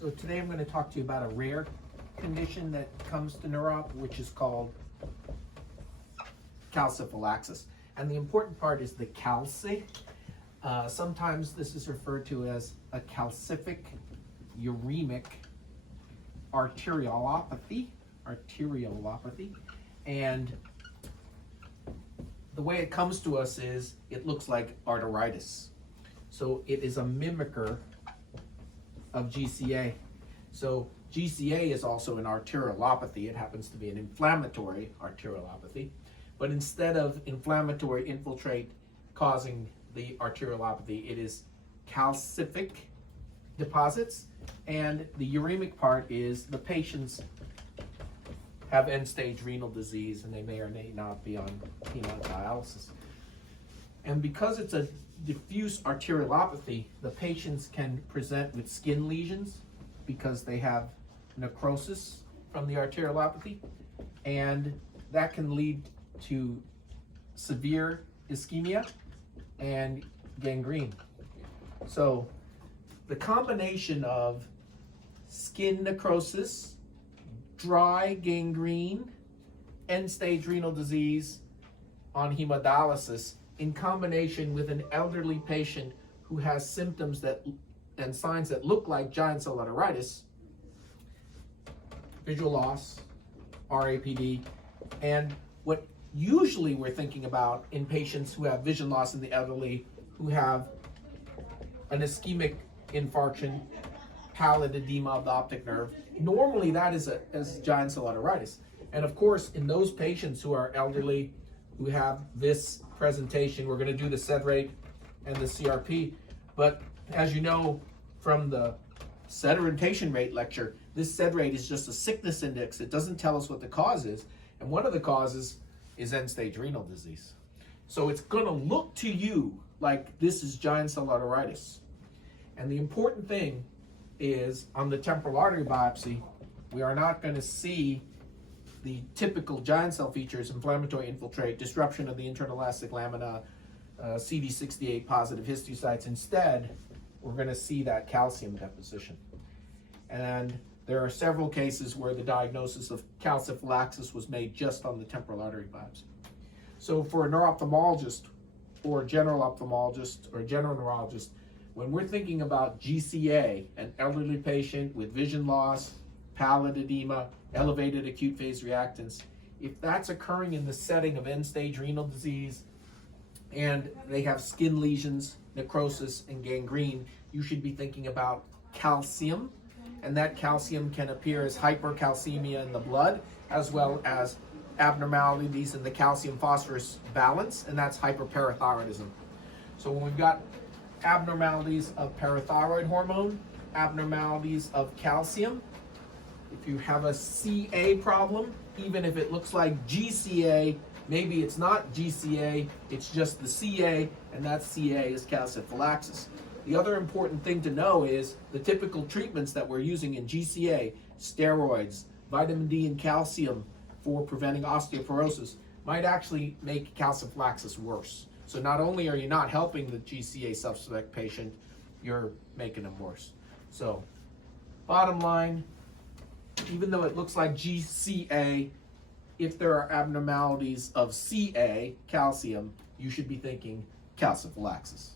So today I'm going to talk to you about a rare condition that comes to neuro-op, which is called calciphylaxis. And the important part is the calci. Sometimes this is referred to as a calcific uremic arteriolopathy. And the way it comes to us is it looks like arteritis. So it is a mimicker of GCA. So GCA is also an arteriolopathy. It happens to be an inflammatory arteriolopathy. But instead of inflammatory infiltrate causing the arteriolopathy, it is calcific deposits. And the uremic part is the patients have end-stage renal disease and they may or may not be on hemodialysis. And because it's a diffuse arteriolopathy, the patients can present with skin lesions because they have necrosis from the arteriolopathy, and that can lead to severe ischemia and gangrene. So the combination of skin necrosis, dry gangrene, end-stage renal disease on hemodialysis in combination with an elderly patient who has symptoms that and signs that look like giant cell arteritis, visual loss, RAPD, and what usually we're thinking about in patients who have vision loss in the elderly, who have an ischemic infarction, pallid edema of the optic nerve. Normally that is as giant cell arteritis. And of course, in those patients who are elderly, who have this presentation, we're going to do the SED rate and the CRP. But as you know from the sedimentation rate lecture, this SED rate is just a sickness index. It doesn't tell us what the cause is. And one of the causes is end-stage renal disease. So it's going to look to you like this is giant cell arteritis. And the important thing is on the temporal artery biopsy, we are not going to see the typical giant cell features: inflammatory infiltrate, disruption of the internal elastic lamina, CD68 positive histiocytes. Instead, we're going to see that calcium deposition. And there are several cases where the diagnosis of calciphylaxis was made just on the temporal artery biopsy. So for a neuro-ophthalmologist or general ophthalmologist or general neurologist, when we're thinking about GCA, an elderly patient with vision loss, pallid edema, elevated acute phase reactants, if that's occurring in the setting of end-stage renal disease and they have skin lesions, necrosis, and gangrene, you should be thinking about calcium. And that calcium can appear as hypercalcemia in the blood, as well as abnormalities in the calcium-phosphorus balance, and that's hyperparathyroidism. So when we've got abnormalities of parathyroid hormone, abnormalities of calcium, if you have a CA problem, even if it looks like GCA, maybe it's not GCA, it's just the CA, and that CA is calciphylaxis. The other important thing to know is the typical treatments that we're using in GCA, steroids, vitamin D and calcium for preventing osteoporosis, might actually make calciphylaxis worse. So not only are you not helping the GCA suspect patient, you're making them worse. So bottom line, even though it looks like GCA, if there are abnormalities of CA, calcium, you should be thinking calciphylaxis.